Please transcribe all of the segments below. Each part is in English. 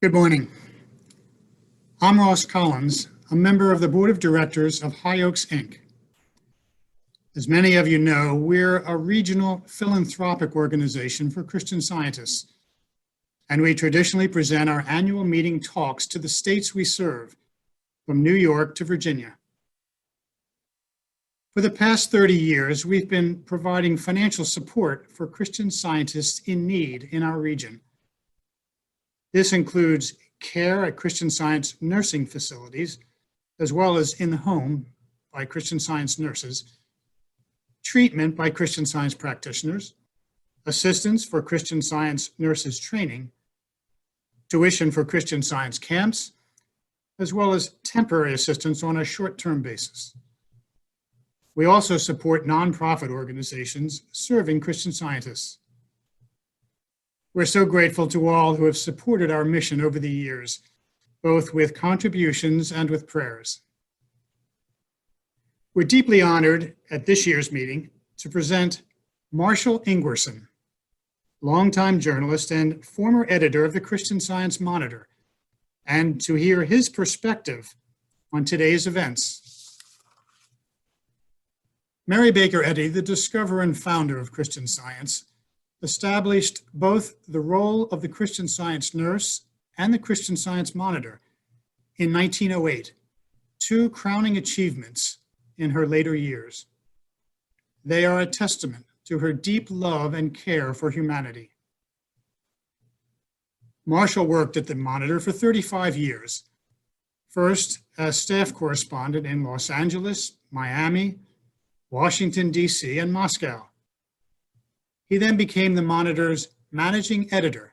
Good morning. I'm Ross Collins, a member of the Board of Directors of High Oaks, Inc. As many of you know, we're a regional philanthropic organization for Christian Scientists, and we traditionally present our annual meeting talks to the states we serve, from New York to Virginia. For the past 30 years, we've been providing financial support for Christian Scientists in need in our region. This includes care at Christian Science nursing facilities, as well as in the home by Christian Science nurses, treatment by Christian Science practitioners, assistance for Christian Science nurses training, tuition for Christian Science camps, as well as temporary assistance on a short-term basis. We also support nonprofit organizations serving Christian Scientists. We're so grateful to all who have supported our mission over the years, both with contributions and with prayers. We're deeply honored at this year's meeting to present Marshall Ingwerson, longtime journalist and former editor of the Christian Science Monitor, and to hear his perspective on today's events. Mary Baker Eddy, the discoverer and founder of Christian Science, established both the role of the Christian Science nurse and the Christian Science Monitor in 1908, two crowning achievements in her later years. They are a testament to her deep love and care for humanity. Marshall worked at the Monitor for 35 years, first as staff correspondent in Los Angeles, Miami, Washington, D.C., and Moscow. He then became the Monitor's managing editor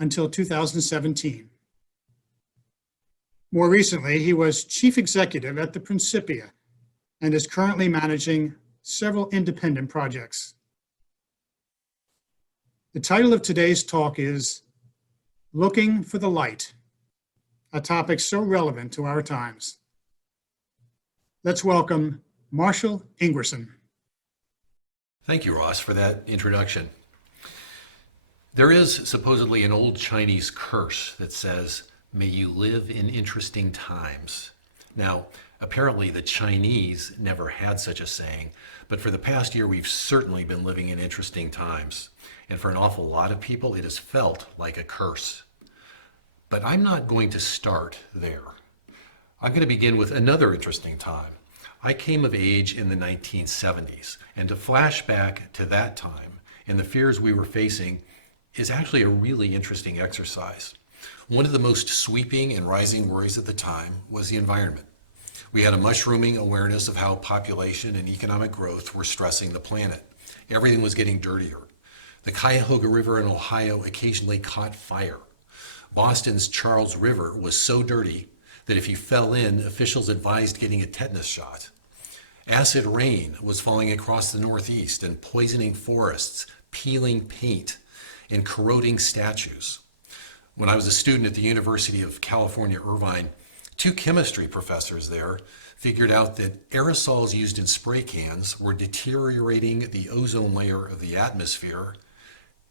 until 2017. More recently, he was chief executive at the Principia and is currently managing several independent projects. The title of today's talk is Looking for the Light, a topic so relevant to our times. Let's welcome Marshall Ingwerson. Thank you, Ross, for that introduction. There is supposedly an old Chinese curse that says, "May you live in interesting times." Now, apparently the Chinese never had such a saying, but for the past year we've certainly been living in interesting times. And for an awful lot of people, it has felt like a curse. But I'm not going to start there. I'm going to begin with another interesting time. I came of age in the 1970s, and to flash back to that time and the fears we were facing is actually a really interesting exercise. One of the most sweeping and rising worries at the time was the environment. We had a mushrooming awareness of how population and economic growth were stressing the planet. Everything was getting dirtier. The Cuyahoga River in Ohio occasionally caught fire. Boston's Charles River was so dirty that if you fell in, officials advised getting a tetanus shot. Acid rain was falling across the Northeast and poisoning forests, peeling paint, and corroding statues. When I was a student at the University of California, Irvine, two chemistry professors there figured out that aerosols used in spray cans were deteriorating the ozone layer of the atmosphere.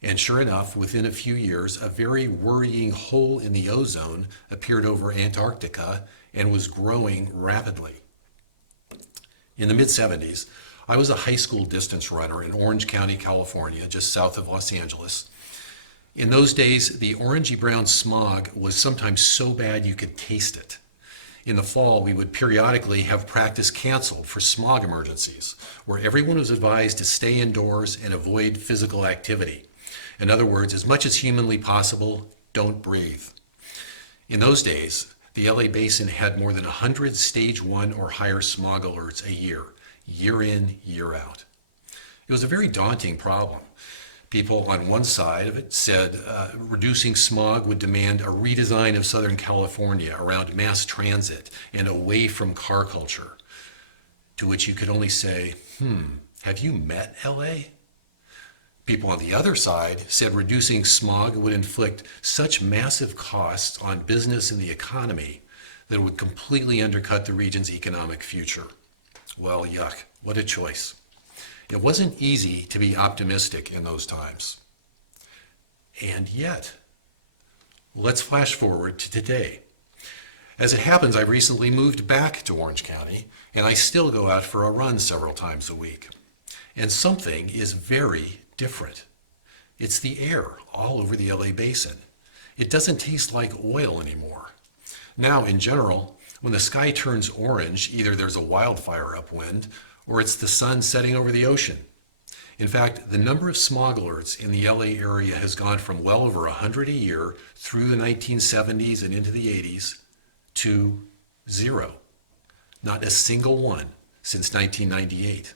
And sure enough, within a few years, a very worrying hole in the ozone appeared over Antarctica and was growing rapidly. In the mid-70s, I was a high school distance runner in Orange County, California, just south of Los Angeles. In those days, the orangey-brown smog was sometimes so bad you could taste it. In the fall, we would periodically have practice canceled for smog emergencies, where everyone was advised to stay indoors and avoid physical activity. In other words, as much as humanly possible, don't breathe. In those days, the LA Basin had more than 100 stage 1 or higher smog alerts a year in, year out. It was a very daunting problem. People on one side of it said reducing smog would demand a redesign of Southern California around mass transit and away from car culture. To which you could only say, have you met LA? People on the other side said reducing smog would inflict such massive costs on business and the economy that it would completely undercut the region's economic future. Well, yuck, what a choice. It wasn't easy to be optimistic in those times. And yet, Let's flash forward to today. As it happens, I recently moved back to Orange County, and I still go out for a run several times a week. And something is very different. It's the air all over the LA basin. It doesn't taste like oil anymore. Now, in general, when the sky turns orange, either there's a wildfire upwind or it's the sun setting over the ocean. In fact, the number of smog alerts in the LA area has gone from well over 100 a year through the 1970s and into the 80s to 0. Not a single one since 1998.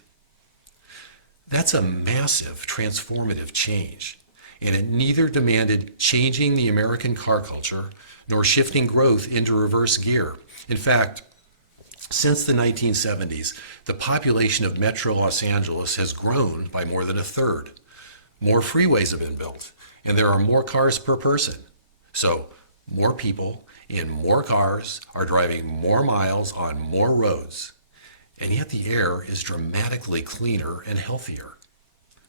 That's a massive transformative change, and it neither demanded changing the American car culture nor shifting growth into reverse gear. In fact, since the 1970s, the population of Metro Los Angeles has grown by more than a third. More freeways have been built, and there are more cars per person. So, more people in more cars are driving more miles on more roads. And yet the air is dramatically cleaner and healthier.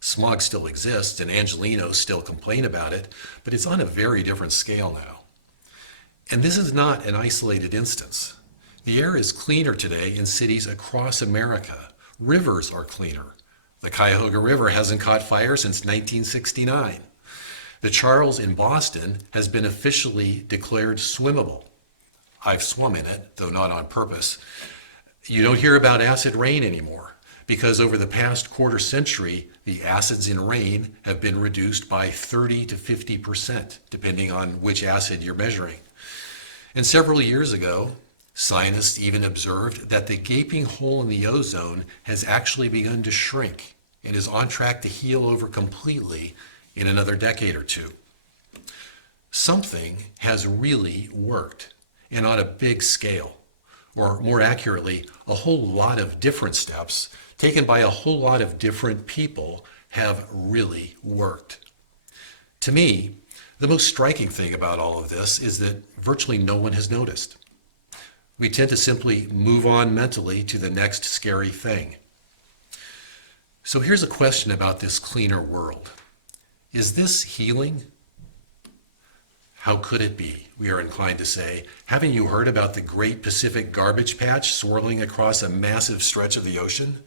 Smog still exists, and Angelenos still complain about it, but it's on a very different scale now. And this is not an isolated instance. The air is cleaner today in cities across America. Rivers are cleaner. The Cuyahoga River hasn't caught fire since 1969. The Charles in Boston has been officially declared swimmable. I've swum in it, though not on purpose. You don't hear about acid rain anymore because over the past quarter century, the acids in rain have been reduced by 30 to 50%, depending on which acid you're measuring. And several years ago, scientists even observed that the gaping hole in the ozone has actually begun to shrink and is on track to heal over completely in another decade or two. Something has really worked, and on a big scale. Or more accurately, a whole lot of different steps taken by a whole lot of different people have really worked. To me, the most striking thing about all of this is that virtually no one has noticed. We tend to simply move on mentally to the next scary thing. So here's a question about this cleaner world. Is this healing? How could it be, we are inclined to say? Haven't you heard about the Great Pacific Garbage Patch swirling across a massive stretch of the ocean?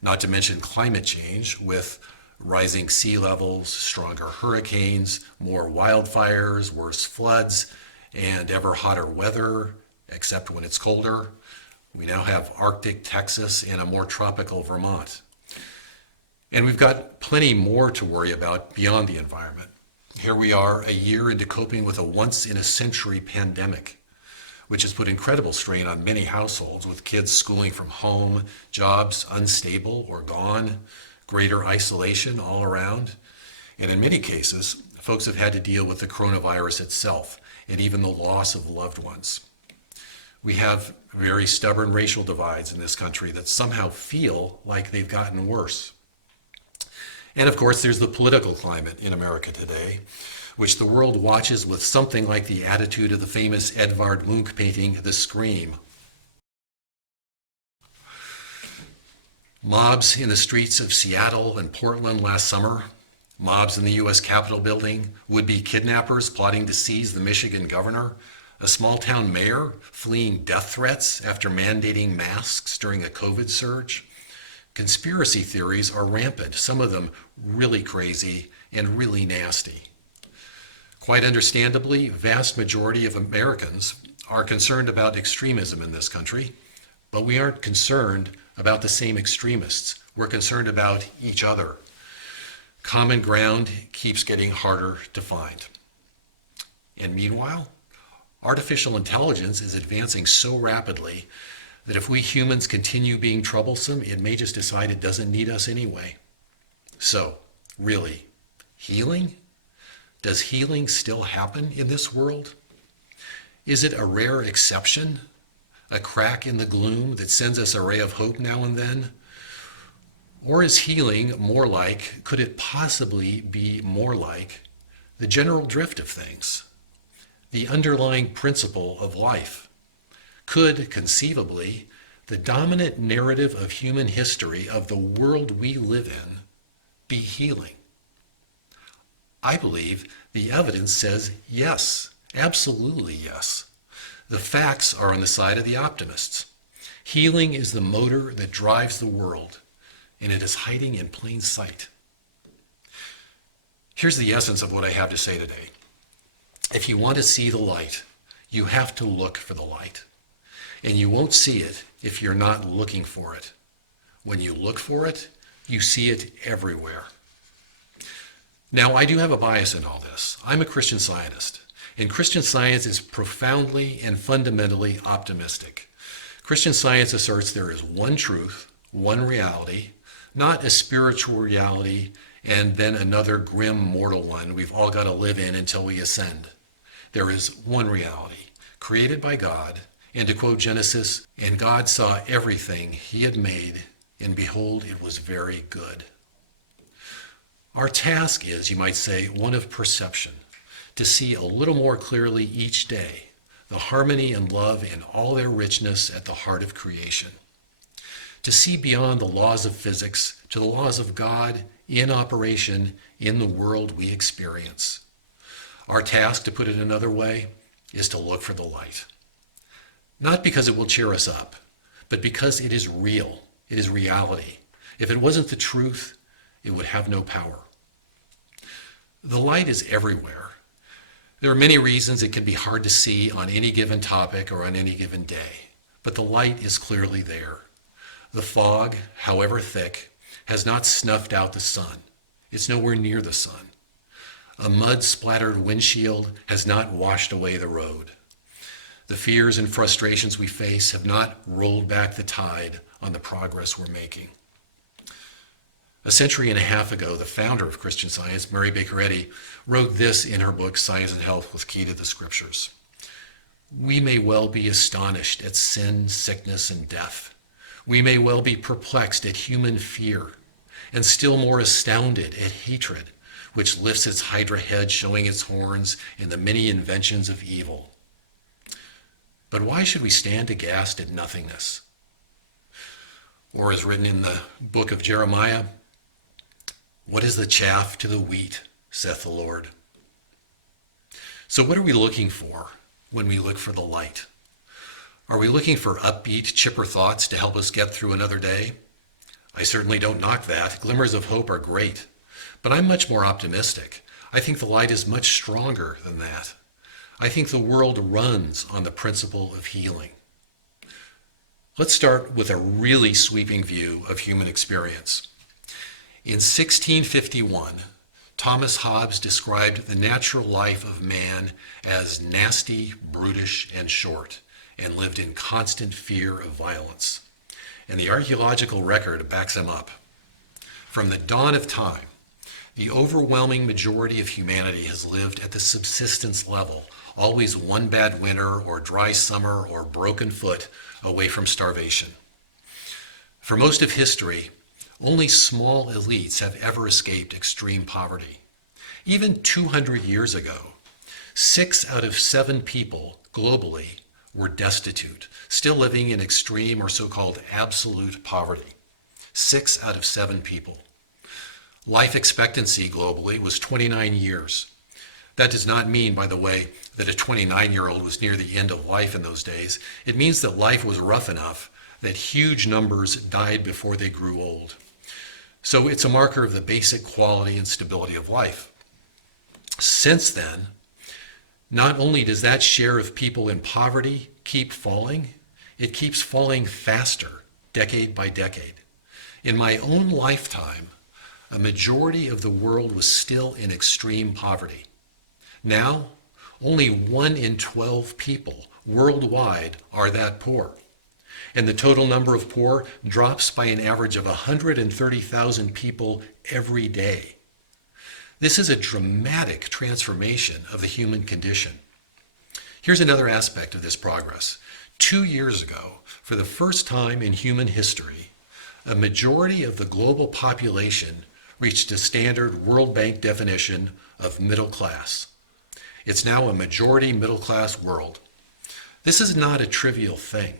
Not to mention climate change with rising sea levels, stronger hurricanes, more wildfires, worse floods, and ever hotter weather, except when it's colder. We now have Arctic Texas and a more tropical Vermont. And we've got plenty more to worry about beyond the environment. Here we are a year into coping with a once-in-a-century pandemic, which has put incredible strain on many households with kids schooling from home, jobs unstable or gone, greater isolation all around. And in many cases, folks have had to deal with the coronavirus itself and even the loss of loved ones. We have very stubborn racial divides in this country that somehow feel like they've gotten worse. And of course, there's the political climate in America today, which the world watches with something like the attitude of the famous Edvard Munch painting, The Scream. Mobs in the streets of Seattle and Portland last summer, mobs in the U.S. Capitol building, would-be kidnappers plotting to seize the Michigan governor, a small-town mayor fleeing death threats after mandating masks during a COVID surge. Conspiracy theories are rampant, some of them really crazy and really nasty. Quite understandably, vast majority of Americans are concerned about extremism in this country, but we aren't concerned about the same extremists. We're concerned about each other. Common ground keeps getting harder to find. And meanwhile, artificial intelligence is advancing so rapidly that if we humans continue being troublesome, it may just decide it doesn't need us anyway. So, really, healing? Does healing still happen in this world? Is it a rare exception? A crack in the gloom that sends us a ray of hope now and then? Or is healing more like, could it possibly be more like, the general drift of things? The underlying principle of life? Could, conceivably, the dominant narrative of human history of the world we live in be healing? I believe the evidence says yes, Absolutely yes. The facts are on the side of the optimists. Healing is the motor that drives the world, and it is hiding in plain sight. Here's the essence of what I have to say today. If you want to see the light, you have to look for the light. And you won't see it if you're not looking for it. When you look for it, you see it everywhere. Now, I do have a bias in all this. I'm a Christian Scientist, and Christian Science is profoundly and fundamentally optimistic. Christian Science asserts there is one truth, one reality, not a spiritual reality and then another grim mortal one we've all got to live in until we ascend. There is one reality, created by God, and to quote Genesis, "And God saw everything he had made, and behold, it was very good." Our task is, you might say, one of perception, to see a little more clearly each day the harmony and love in all their richness at the heart of creation. To see beyond the laws of physics to the laws of God in operation in the world we experience. Our task, to put it another way, is to look for the light. Not because it will cheer us up, but because it is real. It is reality. If it wasn't the truth, it would have no power. The light is everywhere. There are many reasons it can be hard to see on any given topic or on any given day, but the light is clearly there. The fog, however thick, has not snuffed out the sun. It's nowhere near the sun. A mud-splattered windshield has not washed away the road. The fears and frustrations we face have not rolled back the tide on the progress we're making. A century and a half ago, the founder of Christian Science, Mary Baker Eddy, wrote this in her book, Science and Health with Key to the Scriptures. We may well be astonished at sin, sickness, and death. We may well be perplexed at human fear, and still more astounded at hatred, which lifts its hydra head, showing its horns in the many inventions of evil. But why should we stand aghast at nothingness? Or as written in the book of Jeremiah, what is the chaff to the wheat, saith the Lord? So what are we looking for when we look for the light? Are we looking for upbeat, chipper thoughts to help us get through another day? I certainly don't knock that. Glimmers of hope are great. But I'm much more optimistic. I think the light is much stronger than that. I think the world runs on the principle of healing. Let's start with a really sweeping view of human experience. In 1651, Thomas Hobbes described the natural life of man as nasty, brutish, and short, and lived in constant fear of violence. And the archaeological record backs him up. From the dawn of time, the overwhelming majority of humanity has lived at the subsistence level, always one bad winter or dry summer or broken foot away from starvation. For most of history, only small elites have ever escaped extreme poverty. Even 200 years ago, 6 out of 7 people globally were destitute, still living in extreme or so-called absolute poverty. 6 out of 7 people. Life expectancy globally was 29 years. That does not mean, by the way, that a 29-year-old was near the end of life in those days. It means that life was rough enough that huge numbers died before they grew old. So it's a marker of the basic quality and stability of life. Since then, not only does that share of people in poverty keep falling, it keeps falling faster, decade by decade. In my own lifetime, a majority of the world was still in extreme poverty. Now, only 1 in 12 people worldwide are that poor. And the total number of poor drops by an average of 130,000 people every day. This is a dramatic transformation of the human condition. Here's another aspect of this progress. 2 years ago, for the first time in human history, a majority of the global population reached a standard World Bank definition of middle class. It's now a majority middle class world. This is not a trivial thing.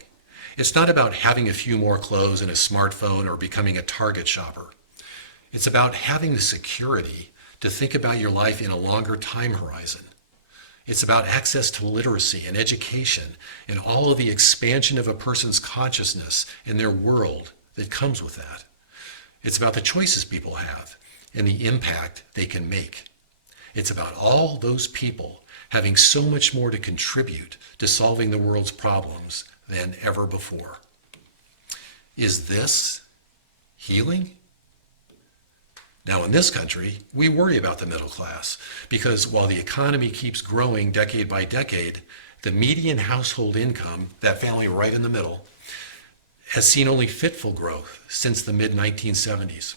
It's not about having a few more clothes and a smartphone or becoming a Target shopper. It's about having the security to think about your life in a longer time horizon. It's about access to literacy and education and all of the expansion of a person's consciousness and their world that comes with that. It's about the choices people have and the impact they can make. It's about all those people having so much more to contribute to solving the world's problems than ever before. Is this healing? Now, in this country, we worry about the middle class because while the economy keeps growing decade by decade, the median household income, that family right in the middle, has seen only fitful growth since the mid-1970s.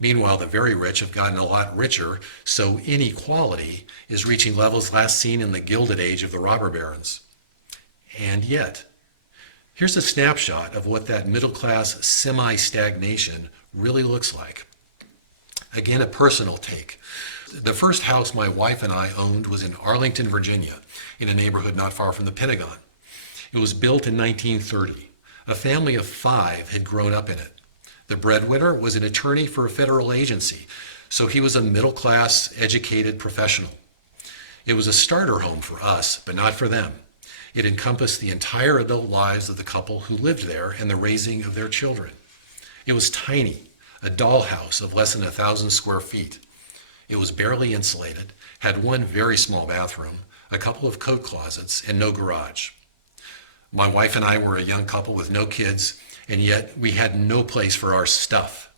Meanwhile, the very rich have gotten a lot richer, so inequality is reaching levels last seen in the Gilded Age of the robber barons. And yet, here's a snapshot of what that middle-class semi-stagnation really looks like. Again, a personal take. The first house my wife and I owned was in Arlington, Virginia, in a neighborhood not far from the Pentagon. It was built in 1930. A family of 5 had grown up in it. The breadwinner was an attorney for a federal agency, so he was a middle-class, educated professional. It was a starter home for us, but not for them. It encompassed the entire adult lives of the couple who lived there and the raising of their children. It was tiny, a dollhouse of less than 1,000 square feet. It was barely insulated, had one very small bathroom, a couple of coat closets, and no garage. My wife and I were a young couple with no kids, and yet we had no place for our stuff.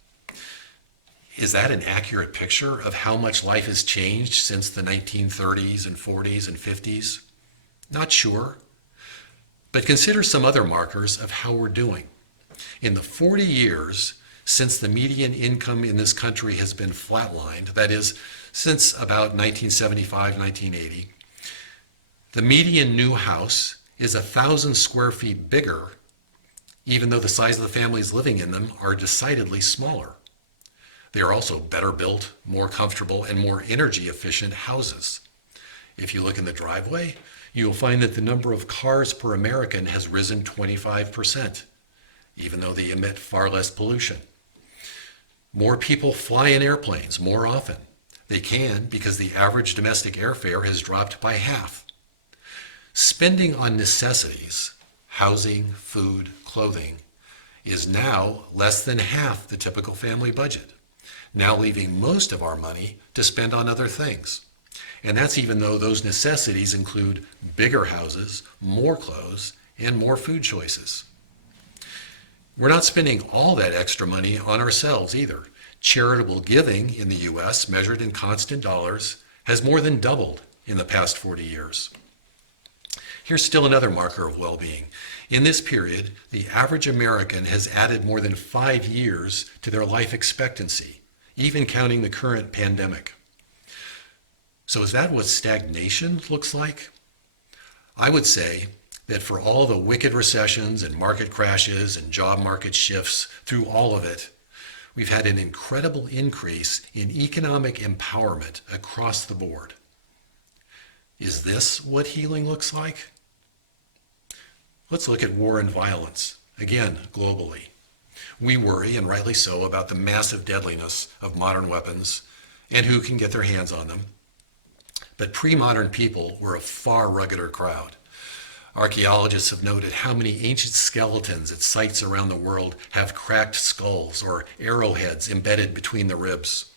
Is that an accurate picture of how much life has changed since the 1930s and 40s and 50s? Not sure. But consider some other markers of how we're doing. In the 40 years since the median income in this country has been flatlined, that is, since about 1975, 1980, the median new house is 1,000 square feet bigger, even though the size of the families living in them are decidedly smaller. They are also better built, more comfortable, and more energy efficient houses. If you look in the driveway, you will find that the number of cars per American has risen 25%, even though they emit far less pollution. More people fly in airplanes more often. They can because the average domestic airfare has dropped by half. Spending on necessities, housing, food, clothing, is now less than half the typical family budget, now leaving most of our money to spend on other things. And that's even though those necessities include bigger houses, more clothes, and more food choices. We're not spending all that extra money on ourselves either. Charitable giving in the U.S., measured in constant dollars, has more than doubled in the past 40 years. Here's still another marker of well-being. In this period, the average American has added more than 5 years to their life expectancy, even counting the current pandemic. So is that what stagnation looks like? I would say that for all the wicked recessions and market crashes and job market shifts, through all of it, we've had an incredible increase in economic empowerment across the board. Is this what healing looks like? Let's look at war and violence, again, globally. We worry, and rightly so, about the massive deadliness of modern weapons and who can get their hands on them. But pre-modern people were a far ruggeder crowd. Archaeologists have noted how many ancient skeletons at sites around the world have cracked skulls or arrowheads embedded between the ribs.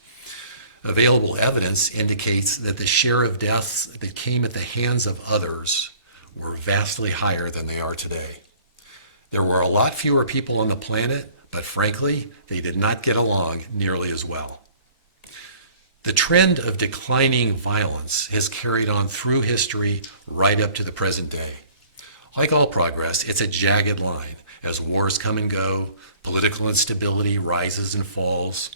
Available evidence indicates that the share of deaths that came at the hands of others were vastly higher than they are today. There were a lot fewer people on the planet, but frankly, they did not get along nearly as well. The trend of declining violence has carried on through history right up to the present day. Like all progress, it's a jagged line as wars come and go, political instability rises and falls.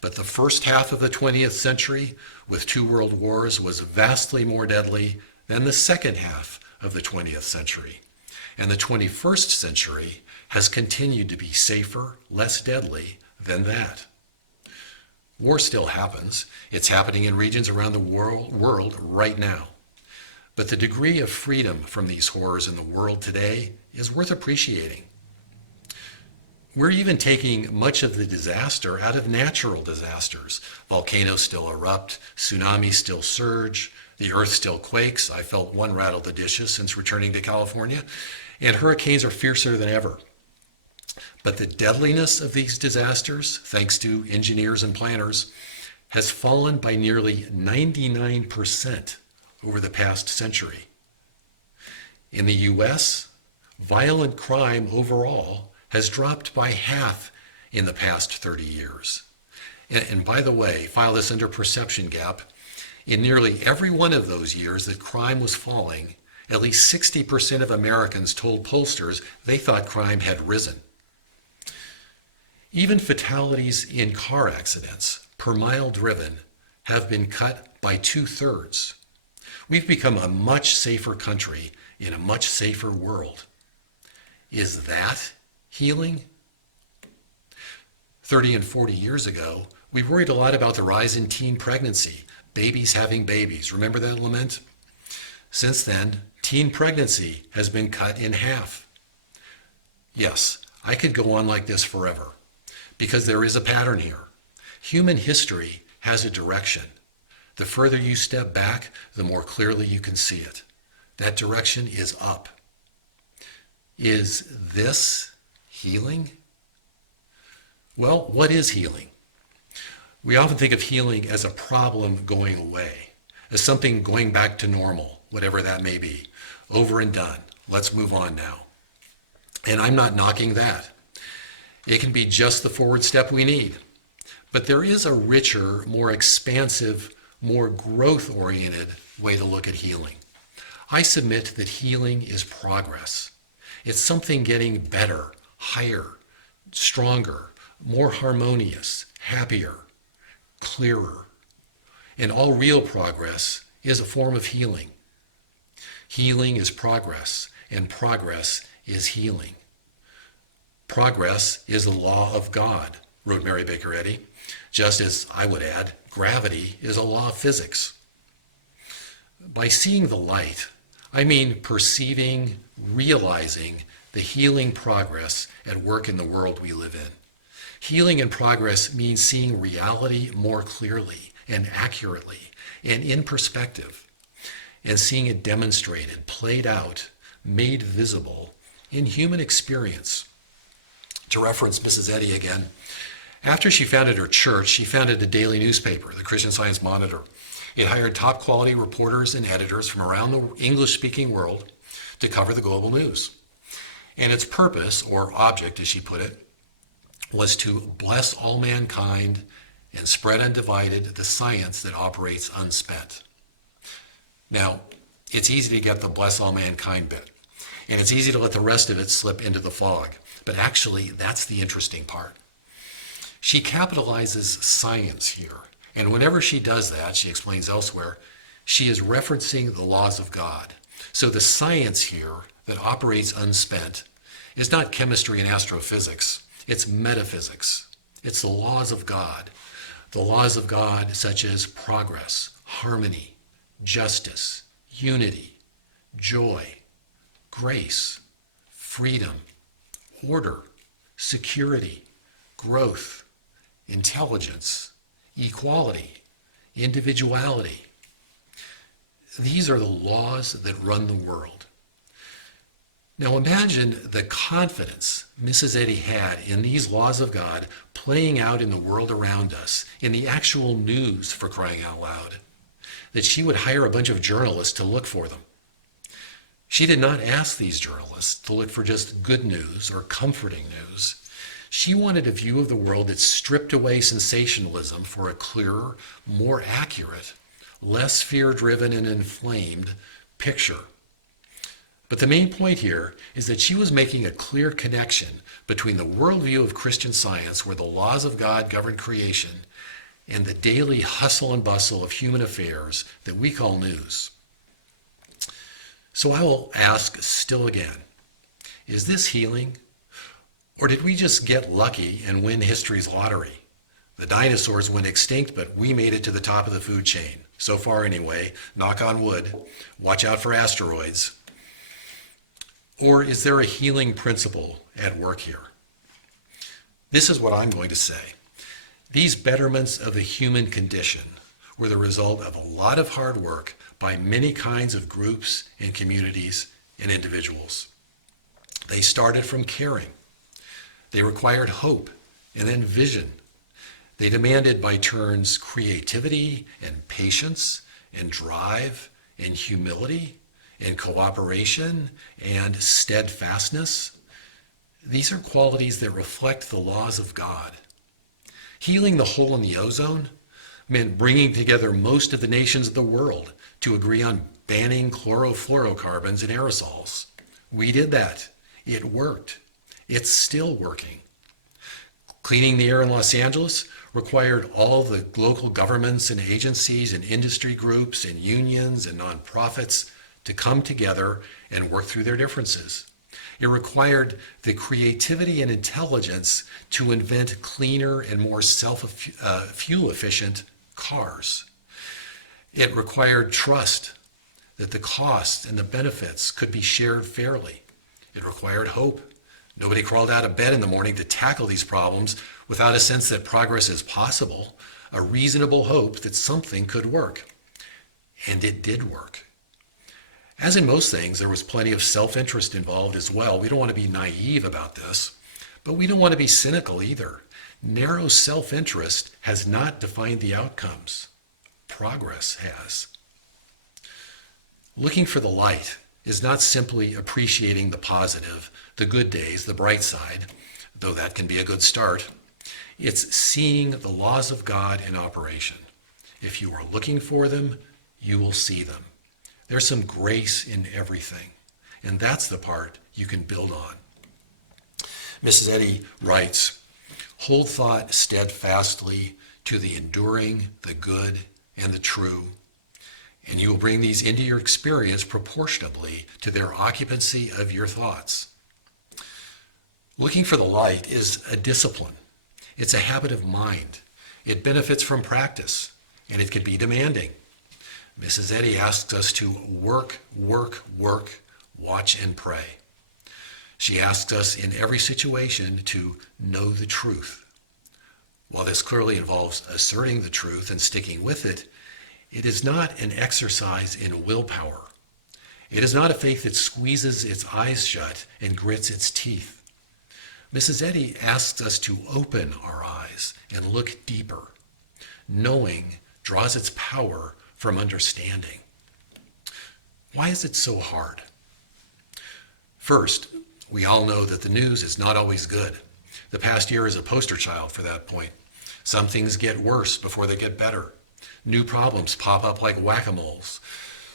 But the first half of the 20th century, with 2 world wars, was vastly more deadly than the second half of the 20th century. And the 21st century has continued to be safer, less deadly than that. War still happens. It's happening in regions around the world right now. But the degree of freedom from these horrors in the world today is worth appreciating. We're even taking much of the disaster out of natural disasters. Volcanoes still erupt, tsunamis still surge, The earth still quakes. I felt one rattle the dishes since returning to California, and hurricanes are fiercer than ever. But the deadliness of these disasters, thanks to engineers and planners, has fallen by nearly 99% over the past century. In the US, violent crime overall has dropped by half in the past 30 years. And by the way, file this under perception gap, in nearly every one of those years that crime was falling, at least 60% of Americans told pollsters they thought crime had risen. Even fatalities in car accidents per mile driven have been cut by 2/3. We've become a much safer country in a much safer world. Is that healing? 30 and 40 years ago, we worried a lot about the rise in teen pregnancy, babies having babies. Remember that lament? Since then, teen pregnancy has been cut in half. Yes, I could go on like this forever, because there is a pattern here. Human history has a direction. The further you step back, the more clearly you can see it. That direction is up. Is this healing? Well, what is healing? We often think of healing as a problem going away, as something going back to normal, whatever that may be. Over and done. Let's move on now. And I'm not knocking that. It can be just the forward step we need. But there is a richer, more expansive, more growth-oriented way to look at healing. I submit that healing is progress. It's something getting better, higher, stronger, more harmonious, happier, clearer. And all real progress is a form of healing. Healing is progress, and progress is healing. Progress is the law of God, wrote Mary Baker Eddy, just as I would add, gravity is a law of physics. By seeing the light, I mean perceiving, realizing the healing progress at work in the world we live in. Healing and progress means seeing reality more clearly and accurately and in perspective, and seeing it demonstrated, played out, made visible in human experience. To reference Mrs. Eddy again, after she founded her church, she founded a daily newspaper, the Christian Science Monitor. It hired top quality reporters and editors from around the English-speaking world to cover the global news. And its purpose, or object as she put it, was to bless all mankind and spread undivided the science that operates unspent. Now, it's easy to get the bless all mankind bit, and it's easy to let the rest of it slip into the fog. But actually, that's the interesting part. She capitalizes science here, and whenever she does that, she explains elsewhere, she is referencing the laws of God. So the science here that operates unspent is not chemistry and astrophysics, it's metaphysics. It's the laws of God. The laws of God such as progress, harmony, justice, unity, joy, grace, freedom, order, security, growth, intelligence, equality, individuality. These are the laws that run the world. Now imagine the confidence Mrs. Eddy had in these laws of God playing out in the world around us, in the actual news, for crying out loud, that she would hire a bunch of journalists to look for them. She did not ask these journalists to look for just good news or comforting news. She wanted a view of the world that stripped away sensationalism for a clearer, more accurate, less fear-driven and inflamed picture. But the main point here is that she was making a clear connection between the worldview of Christian Science, where the laws of God govern creation, and the daily hustle and bustle of human affairs that we call news. So I will ask still again, is this healing? Or did we just get lucky and win history's lottery? The dinosaurs went extinct, but we made it to the top of the food chain. So far anyway, knock on wood, watch out for asteroids. Or is there a healing principle at work here? This is what I'm going to say. These betterments of the human condition were the result of a lot of hard work by many kinds of groups and communities and individuals. They started from caring. They required hope and then vision. They demanded by turns creativity and patience and drive and humility and cooperation and steadfastness. These are qualities that reflect the laws of God. Healing the hole in the ozone meant bringing together most of the nations of the world to agree on banning chlorofluorocarbons in aerosols. We did that. It worked. It's still working. Cleaning the air in Los Angeles required all the local governments and agencies and industry groups and unions and nonprofits to come together and work through their differences. It required the creativity and intelligence to invent cleaner and more fuel-efficient cars. It required trust that the costs and the benefits could be shared fairly. It required hope. Nobody crawled out of bed in the morning to tackle these problems without a sense that progress is possible, a reasonable hope that something could work. And it did work. As in most things, there was plenty of self-interest involved as well. We don't want to be naive about this, but we don't want to be cynical either. Narrow self-interest has not defined the outcomes. Progress has. Looking for the light is not simply appreciating the positive, the good days, the bright side, though that can be a good start. It's seeing the laws of God in operation. If you are looking for them, you will see them. There's some grace in everything, and that's the part you can build on. Mrs. Eddy writes, "Hold thought steadfastly to the enduring, the good, and the true, and you will bring these into your experience proportionably to their occupancy of your thoughts." Looking for the light is a discipline. It's a habit of mind. It benefits from practice, and it can be demanding. Mrs. Eddy asks us to work, watch, and pray. She asks us in every situation to know the truth. While this clearly involves asserting the truth and sticking with it, it is not an exercise in willpower. It is not a faith that squeezes its eyes shut and grits its teeth. Mrs. Eddy asks us to open our eyes and look deeper. Knowing draws its power from understanding. Why is it so hard? First, we all know that the news is not always good. The past year is a poster child for that point. Some things get worse before they get better. New problems pop up like whack-a-moles.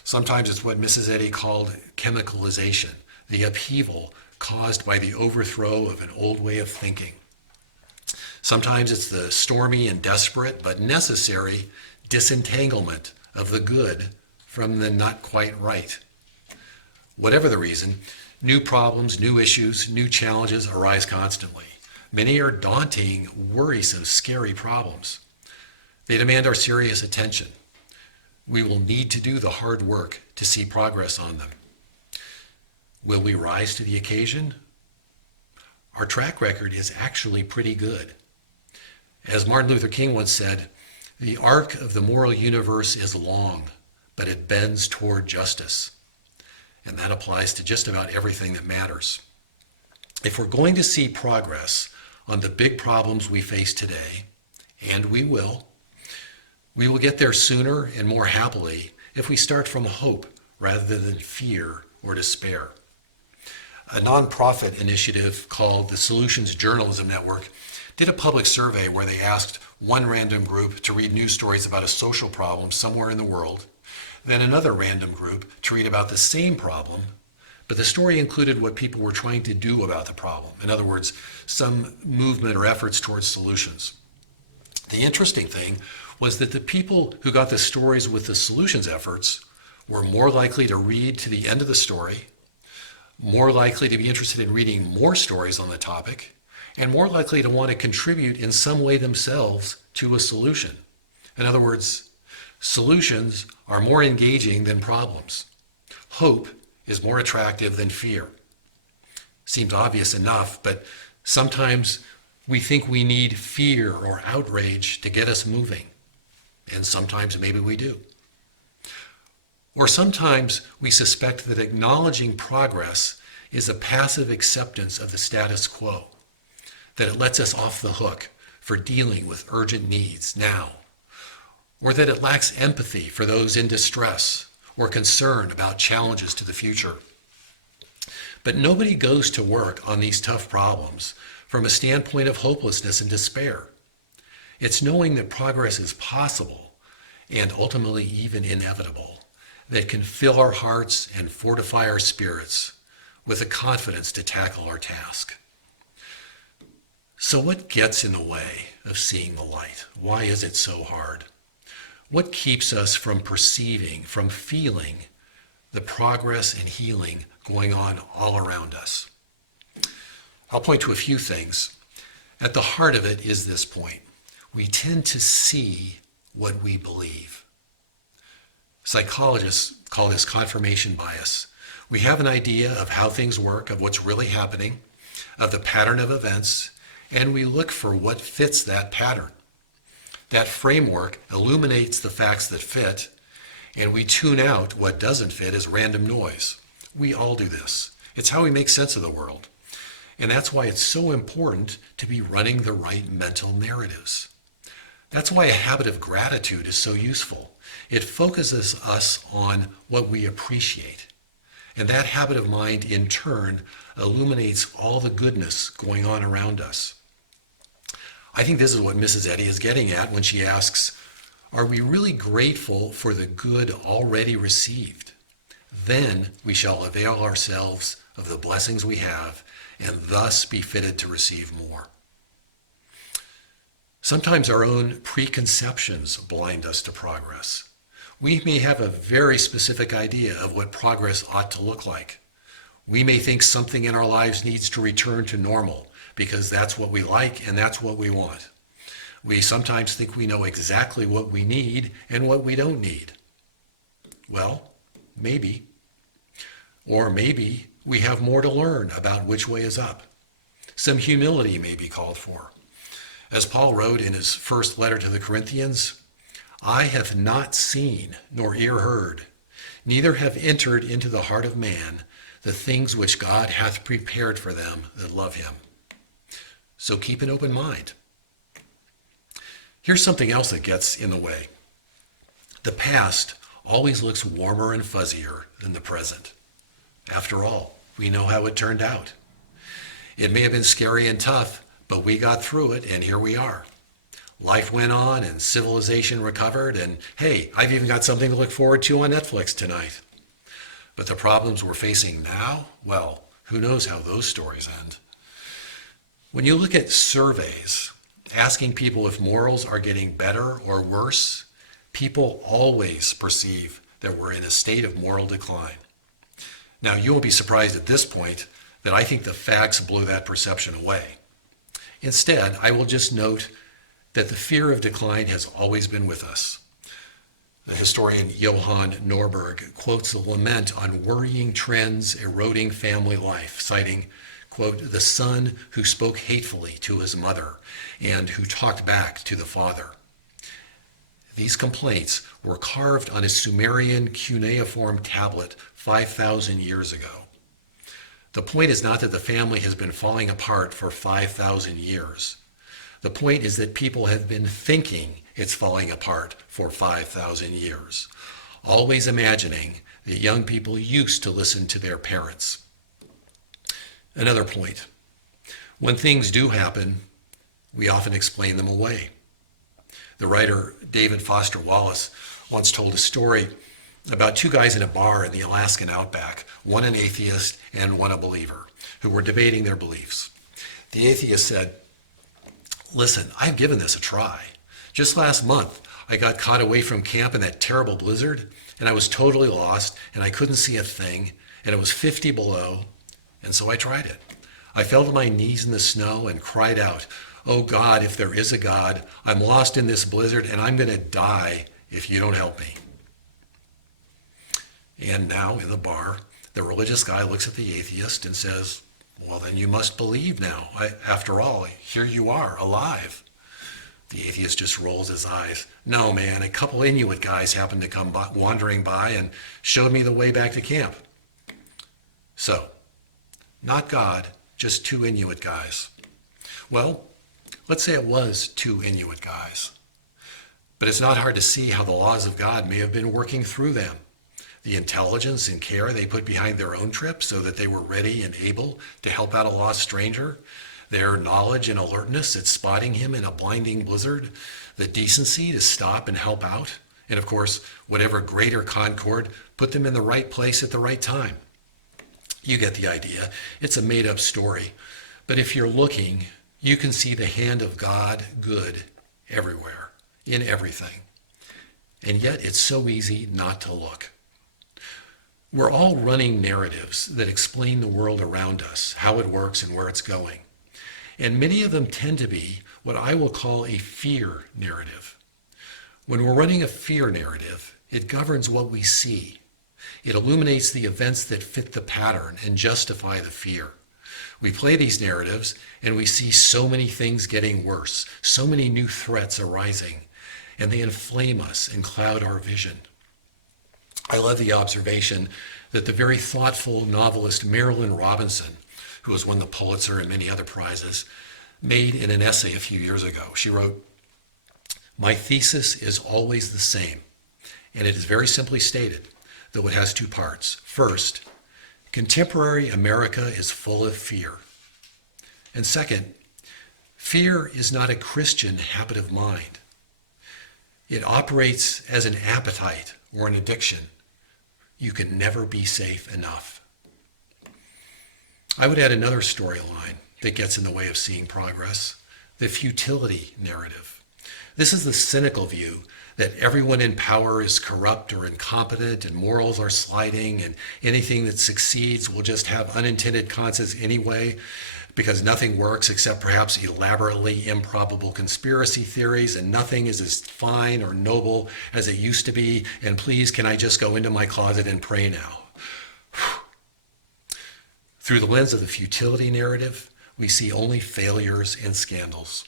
Sometimes it's what Mrs. Eddy called chemicalization, the upheaval caused by the overthrow of an old way of thinking. Sometimes it's the stormy and desperate but necessary disentanglement of the good from the not quite right. Whatever the reason, new problems, new issues, new challenges arise constantly. Many are daunting, worrisome, scary problems. They demand our serious attention. We will need to do the hard work to see progress on them. Will we rise to the occasion? Our track record is actually pretty good. As Martin Luther King once said, "The arc of the moral universe is long, but it bends toward justice." And that applies to just about everything that matters. If we're going to see progress on the big problems we face today, and we will get there sooner and more happily if we start from hope rather than fear or despair. A nonprofit initiative called the Solutions Journalism Network did a public survey where they asked one random group to read news stories about a social problem somewhere in the world, then another random group to read about the same problem, but the story included what people were trying to do about the problem. In other words, some movement or efforts towards solutions. The interesting thing was that the people who got the stories with the solutions efforts were more likely to read to the end of the story, more likely to be interested in reading more stories on the topic, and more likely to want to contribute in some way themselves to a solution. In other words, solutions are more engaging than problems. Hope is more attractive than fear. Seems obvious enough, but sometimes we think we need fear or outrage to get us moving. And sometimes maybe we do. Or sometimes we suspect that acknowledging progress is a passive acceptance of the status quo, that it lets us off the hook for dealing with urgent needs now, or that it lacks empathy for those in distress or concern about challenges to the future. But nobody goes to work on these tough problems from a standpoint of hopelessness and despair. It's knowing that progress is possible and ultimately even inevitable that can fill our hearts and fortify our spirits with the confidence to tackle our task. So what gets in the way of seeing the light? Why is it so hard? What keeps us from perceiving, from feeling the progress and healing going on all around us? I'll point to a few things. At the heart of it is this point. We tend to see what we believe. Psychologists call this confirmation bias. We have an idea of how things work, of what's really happening, of the pattern of events, and we look for what fits that pattern. That framework illuminates the facts that fit, and we tune out what doesn't fit as random noise. We all do this. It's how we make sense of the world. And that's why it's so important to be running the right mental narratives. That's why a habit of gratitude is so useful. It focuses us on what we appreciate. And that habit of mind, in turn, illuminates all the goodness going on around us. I think this is what Mrs. Eddy is getting at when she asks, are we really grateful for the good already received? Then we shall avail ourselves of the blessings we have and thus be fitted to receive more. Sometimes our own preconceptions blind us to progress. We may have a very specific idea of what progress ought to look like. We may think something in our lives needs to return to normal because that's what we like and that's what we want. We sometimes think we know exactly what we need and what we don't need. Well, maybe. Or maybe we have more to learn about which way is up. Some humility may be called for. As Paul wrote in his first letter to the Corinthians, I have not seen nor ear heard, neither have entered into the heart of man the things which God hath prepared for them that love him. So keep an open mind. Here's something else that gets in the way. The past always looks warmer and fuzzier than the present. After all, we know how it turned out. It may have been scary and tough, but we got through it, and here we are. Life went on, and civilization recovered, and hey, I've even got something to look forward to on Netflix tonight. But the problems we're facing now, well, who knows how those stories end. When you look at surveys asking people if morals are getting better or worse, people always perceive that we're in a state of moral decline. Now, you won't be surprised at this point that I think the facts blow that perception away. Instead, I will just note that the fear of decline has always been with us. The historian Johann Norberg quotes a lament on worrying trends eroding family life, citing, quote, the son who spoke hatefully to his mother and who talked back to the father. These complaints were carved on a Sumerian cuneiform tablet 5,000 years ago. The point is not that the family has been falling apart for 5,000 years. The point is that people have been thinking it's falling apart for 5,000 years, always imagining that young people used to listen to their parents. Another point, when things do happen, we often explain them away. The writer David Foster Wallace once told a story about two guys in a bar in the Alaskan outback, one an atheist and one a believer, who were debating their beliefs. The atheist said, listen, I've given this a try. Just last month, I got caught away from camp in that terrible blizzard, and I was totally lost, and I couldn't see a thing, and it was 50 below, and so I tried it. I fell to my knees in the snow and cried out, oh God, if there is a God, I'm lost in this blizzard, and I'm going to die if you don't help me. And now in the bar, the religious guy looks at the atheist and says, well, then you must believe now. After all, here you are, alive. The atheist just rolls his eyes. No, man, a couple Inuit guys happened to come wandering by and showed me the way back to camp. So, not God, just two Inuit guys. Well, let's say it was two Inuit guys. But it's not hard to see how the laws of God may have been working through them. The intelligence and care they put behind their own trip so that they were ready and able to help out a lost stranger, their knowledge and alertness at spotting him in a blinding blizzard, the decency to stop and help out, and of course, whatever greater concord put them in the right place at the right time. You get the idea. It's a made-up story. But if you're looking, you can see the hand of God good everywhere, in everything. And yet it's so easy not to look. We're all running narratives that explain the world around us, how it works and where it's going. And many of them tend to be what I will call a fear narrative. When we're running a fear narrative, it governs what we see. It illuminates the events that fit the pattern and justify the fear. We play these narratives and we see so many things getting worse, so many new threats arising, and they inflame us and cloud our vision. I love the observation that the very thoughtful novelist Marilynne Robinson, who has won the Pulitzer and many other prizes, made in an essay a few years ago. She wrote, "My thesis is always the same, and it is very simply stated, though it has two parts. First, contemporary America is full of fear. And second, fear is not a Christian habit of mind. It operates as an appetite or an addiction. You can never be safe enough." I would add another storyline that gets in the way of seeing progress, the futility narrative. This is the cynical view that everyone in power is corrupt or incompetent and morals are sliding and anything that succeeds will just have unintended consequences anyway because nothing works except perhaps elaborately improbable conspiracy theories and nothing is as fine or noble as it used to be, and please can I just go into my closet and pray now? Through the lens of the futility narrative, we see only failures and scandals.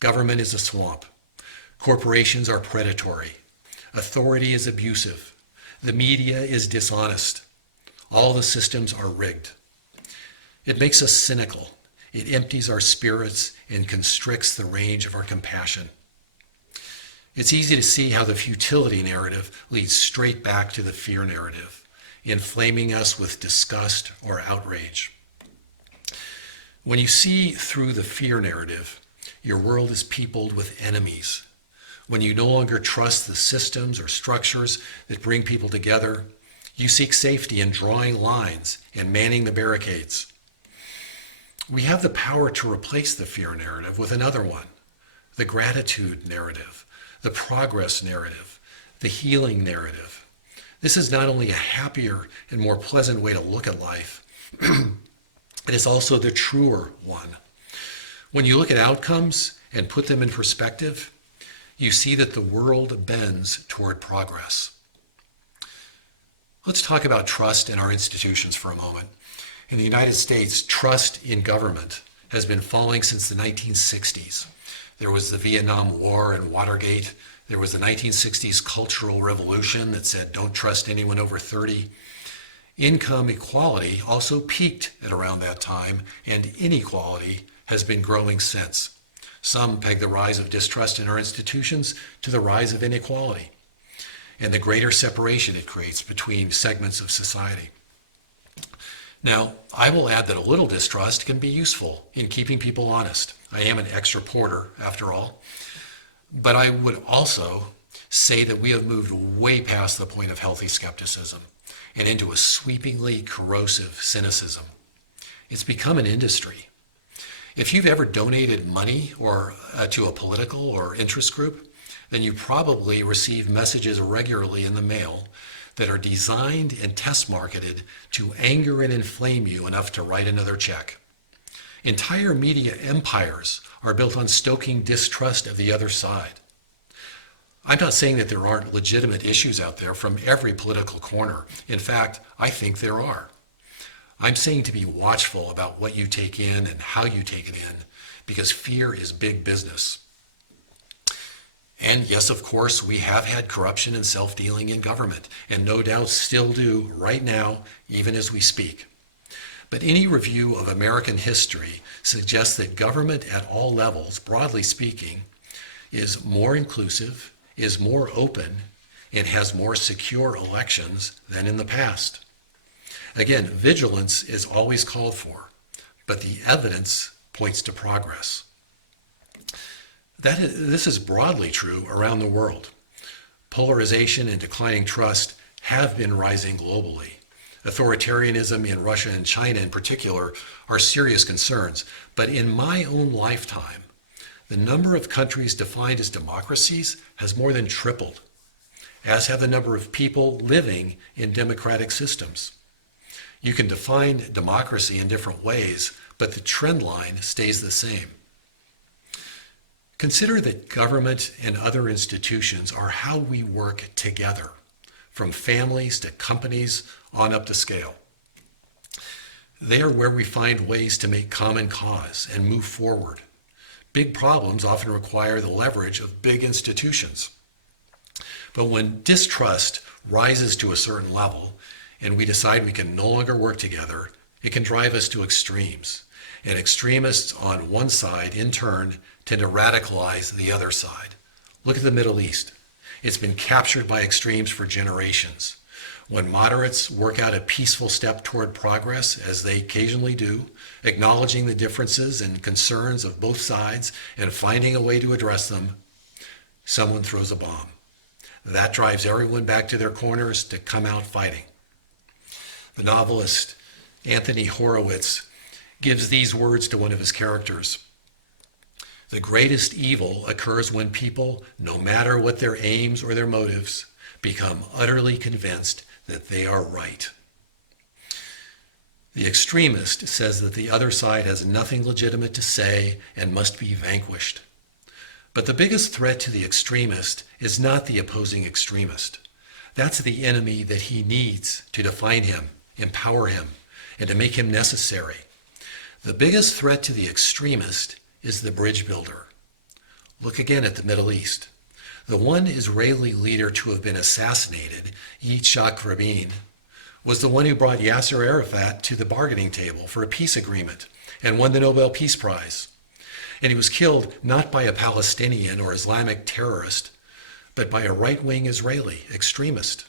Government is a swamp. Corporations are predatory. Authority is abusive. The media is dishonest. All the systems are rigged. It makes us cynical. It empties our spirits and constricts the range of our compassion. It's easy to see how the futility narrative leads straight back to the fear narrative, inflaming us with disgust or outrage. When you see through the fear narrative, your world is peopled with enemies. When you no longer trust the systems or structures that bring people together, you seek safety in drawing lines and manning the barricades. We have the power to replace the fear narrative with another one, the gratitude narrative, the progress narrative, the healing narrative. This is not only a happier and more pleasant way to look at life, it is also the truer one. When you look at outcomes and put them in perspective, you see that the world bends toward progress. Let's talk about trust in our institutions for a moment. In the United States, trust in government has been falling since the 1960s. There was the Vietnam War and Watergate. There was the 1960s Cultural Revolution that said don't trust anyone over 30. Income equality also peaked at around that time, and inequality has been growing since. Some peg the rise of distrust in our institutions to the rise of inequality and the greater separation it creates between segments of society. Now, I will add that a little distrust can be useful in keeping people honest. I am an ex-reporter, after all. But I would also say that we have moved way past the point of healthy skepticism and into a sweepingly corrosive cynicism. It's become an industry. If you've ever donated money or to a political or interest group, then you probably receive messages regularly in the mail that are designed and test marketed to anger and inflame you enough to write another check. Entire media empires are built on stoking distrust of the other side. I'm not saying that there aren't legitimate issues out there from every political corner. In fact, I think there are. I'm saying to be watchful about what you take in and how you take it in, because fear is big business. And yes, of course, we have had corruption and self-dealing in government, and no doubt still do right now, even as we speak. But any review of American history suggests that government at all levels, broadly speaking, is more inclusive, is more open, and has more secure elections than in the past. Again, vigilance is always called for, but the evidence points to progress. This is broadly true around the world. Polarization and declining trust have been rising globally. Authoritarianism in Russia and China in particular are serious concerns, but in my own lifetime, the number of countries defined as democracies has more than tripled, as have the number of people living in democratic systems. You can define democracy in different ways, but the trend line stays the same. Consider that government and other institutions are how we work together, from families to companies on up to scale. They are where we find ways to make common cause and move forward. Big problems often require the leverage of big institutions. But when distrust rises to a certain level and we decide we can no longer work together, it can drive us to extremes. And extremists on one side, in turn, tend to radicalize the other side. Look at the Middle East. It's been captured by extremes for generations. When moderates work out a peaceful step toward progress, as they occasionally do, acknowledging the differences and concerns of both sides and finding a way to address them, someone throws a bomb. That drives everyone back to their corners to come out fighting. The novelist Anthony Horowitz gives these words to one of his characters. The greatest evil occurs when people, no matter what their aims or their motives, become utterly convinced that they are right. The extremist says that the other side has nothing legitimate to say and must be vanquished. But the biggest threat to the extremist is not the opposing extremist. That's the enemy that he needs to define him, empower him, and to make him necessary. The biggest threat to the extremist is the bridge builder. Look again at the Middle East. The one Israeli leader to have been assassinated, Yitzhak Rabin, was the one who brought Yasser Arafat to the bargaining table for a peace agreement and won the Nobel Peace Prize. And he was killed not by a Palestinian or Islamic terrorist, but by a right-wing Israeli extremist.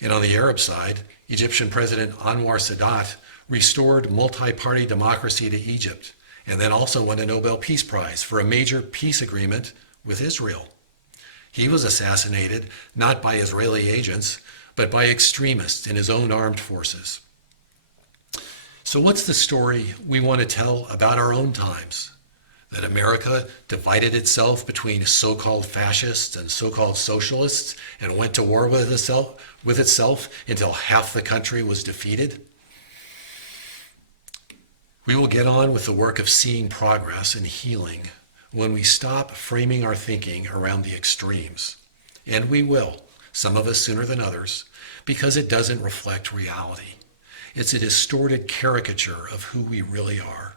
And on the Arab side, Egyptian President Anwar Sadat restored multi-party democracy to Egypt, and then also won a Nobel Peace Prize for a major peace agreement with Israel. He was assassinated not by Israeli agents, but by extremists in his own armed forces. So what's the story we want to tell about our own times? That America divided itself between so-called fascists and so-called socialists and went to war with itself until half the country was defeated? We will get on with the work of seeing progress and healing when we stop framing our thinking around the extremes. And we will, some of us sooner than others, because it doesn't reflect reality. It's a distorted caricature of who we really are.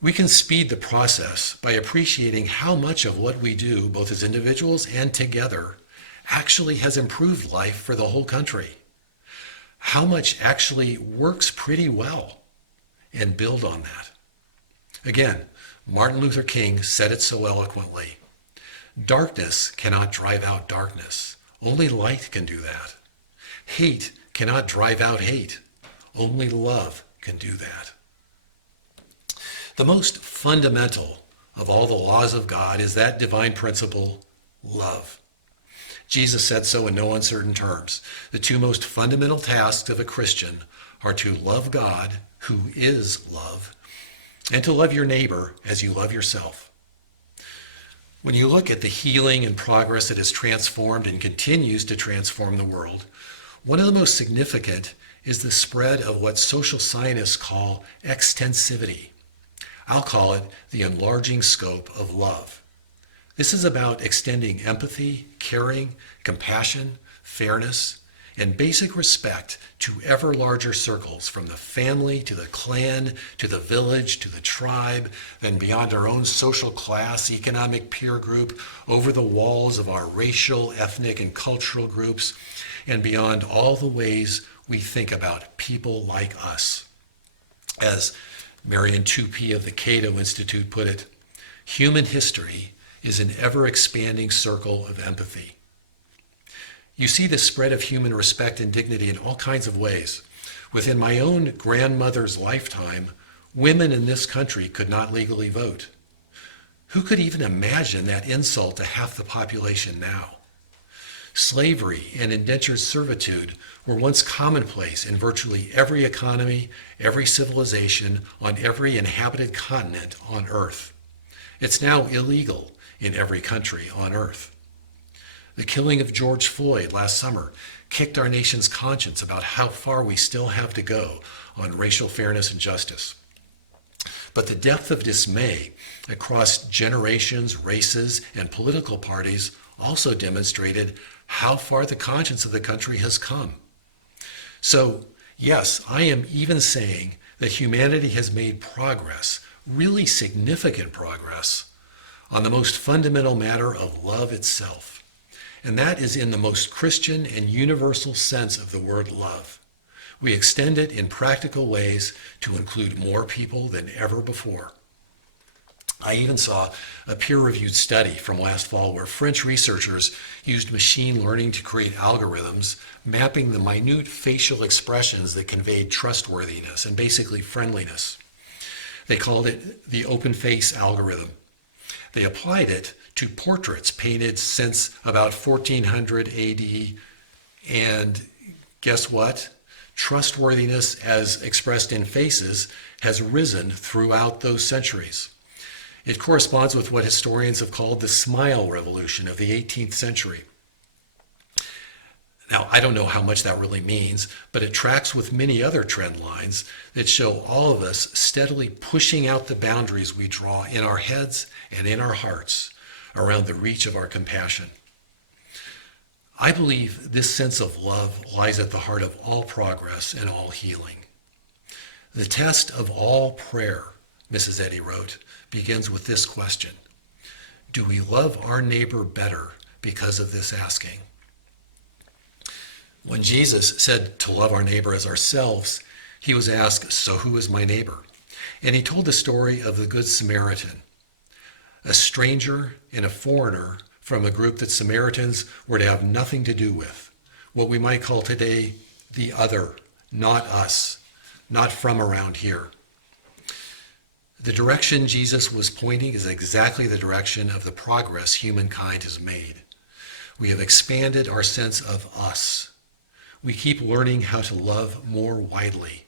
We can speed the process by appreciating how much of what we do, both as individuals and together, actually has improved life for the whole country. How much actually works pretty well, and build on that. Again, Martin Luther King said it so eloquently. Darkness cannot drive out darkness. Only light can do that. Hate cannot drive out hate. Only love can do that. The most fundamental of all the laws of God is that divine principle, love. Jesus said so in no uncertain terms. The two most fundamental tasks of a Christian are to love God, who is love, and to love your neighbor as you love yourself. When you look at the healing and progress that has transformed and continues to transform the world, one of the most significant is the spread of what social scientists call extensivity. I'll call it the enlarging scope of love. This is about extending empathy, caring, compassion, fairness, and basic respect to ever larger circles, from the family to the clan to the village to the tribe, then beyond our own social class, economic peer group, over the walls of our racial, ethnic, and cultural groups, and beyond all the ways we think about people like us. As Marion Tupy of the Cato Institute put it, human history is an ever-expanding circle of empathy. You see the spread of human respect and dignity in all kinds of ways. Within my own grandmother's lifetime, women in this country could not legally vote. Who could even imagine that insult to half the population now? Slavery and indentured servitude were once commonplace in virtually every economy, every civilization, on every inhabited continent on Earth. It's now illegal in every country on Earth. The killing of George Floyd last summer kicked our nation's conscience about how far we still have to go on racial fairness and justice. But the depth of dismay across generations, races, and political parties also demonstrated how far the conscience of the country has come. So, yes, I am even saying that humanity has made progress, really significant progress, on the most fundamental matter of love itself. And that is in the most Christian and universal sense of the word love. We extend it in practical ways to include more people than ever before. I even saw a peer-reviewed study from last fall where French researchers used machine learning to create algorithms mapping the minute facial expressions that conveyed trustworthiness and basically friendliness. They called it the open face algorithm. They applied it to portraits painted since about 1400 AD, and guess what? Trustworthiness as expressed in faces has risen throughout those centuries. It corresponds with what historians have called the smile revolution of the 18th century. Now, I don't know how much that really means, but it tracks with many other trend lines that show all of us steadily pushing out the boundaries we draw in our heads and in our hearts around the reach of our compassion. I believe this sense of love lies at the heart of all progress and all healing. The test of all prayer, Mrs. Eddy wrote, begins with this question: do we love our neighbor better because of this asking? When Jesus said to love our neighbor as ourselves, he was asked, so who is my neighbor? And he told the story of the Good Samaritan, a stranger and a foreigner from a group that Samaritans were to have nothing to do with, what we might call today the other, not us, not from around here. The direction Jesus was pointing is exactly the direction of the progress humankind has made. We have expanded our sense of us. We keep learning how to love more widely,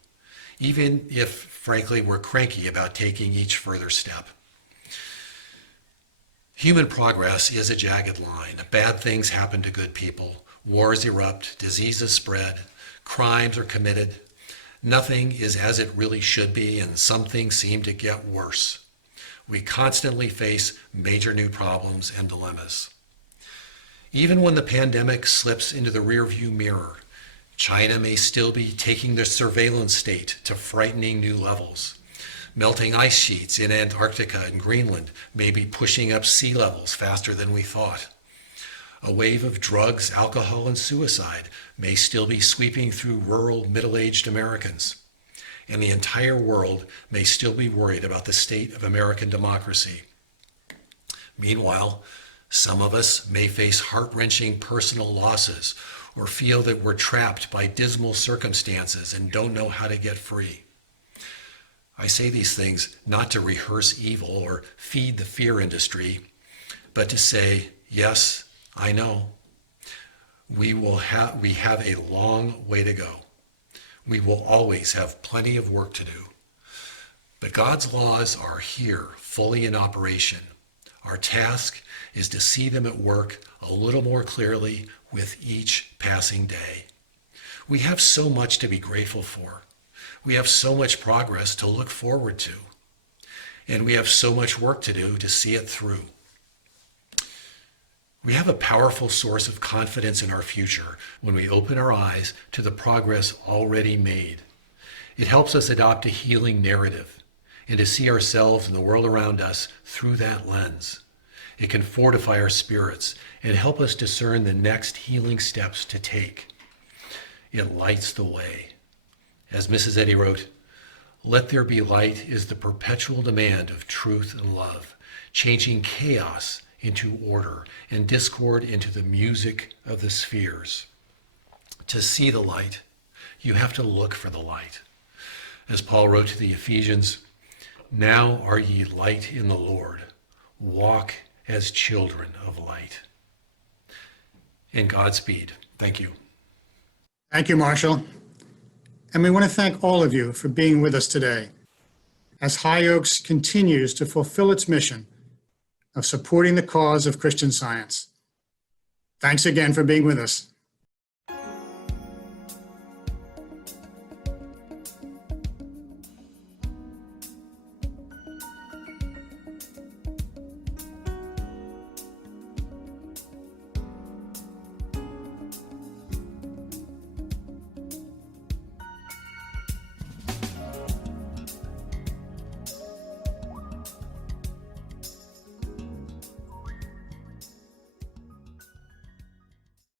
even if, frankly, we're cranky about taking each further step. Human progress is a jagged line. Bad things happen to good people. Wars erupt, diseases spread, crimes are committed. Nothing is as it really should be, and some things seem to get worse. We constantly face major new problems and dilemmas. Even when the pandemic slips into the rearview mirror, China may still be taking the surveillance state to frightening new levels. Melting ice sheets in Antarctica and Greenland may be pushing up sea levels faster than we thought. A wave of drugs, alcohol, and suicide may still be sweeping through rural, middle-aged Americans. And the entire world may still be worried about the state of American democracy. Meanwhile, some of us may face heart-wrenching personal losses or feel that we're trapped by dismal circumstances and don't know how to get free. I say these things not to rehearse evil or feed the fear industry, but to say, yes, I know. We have a long way to go. We will always have plenty of work to do. But God's laws are here, fully in operation. Our task is to see them at work a little more clearly with each passing day. We have so much to be grateful for. We have so much progress to look forward to. And we have so much work to do to see it through. We have a powerful source of confidence in our future when we open our eyes to the progress already made. It helps us adopt a healing narrative and to see ourselves and the world around us through that lens. It can fortify our spirits and help us discern the next healing steps to take. It lights the way. As Mrs. Eddy wrote, "Let there be light is the perpetual demand of truth and love, changing chaos into order and discord into the music of the spheres." To see the light, you have to look for the light. As Paul wrote to the Ephesians, "Now are ye light in the Lord. Walk as children of light." And Godspeed. Thank you. Thank you, Marshall. And we want to thank all of you for being with us today as High Oaks continues to fulfill its mission of supporting the cause of Christian Science. Thanks again for being with us.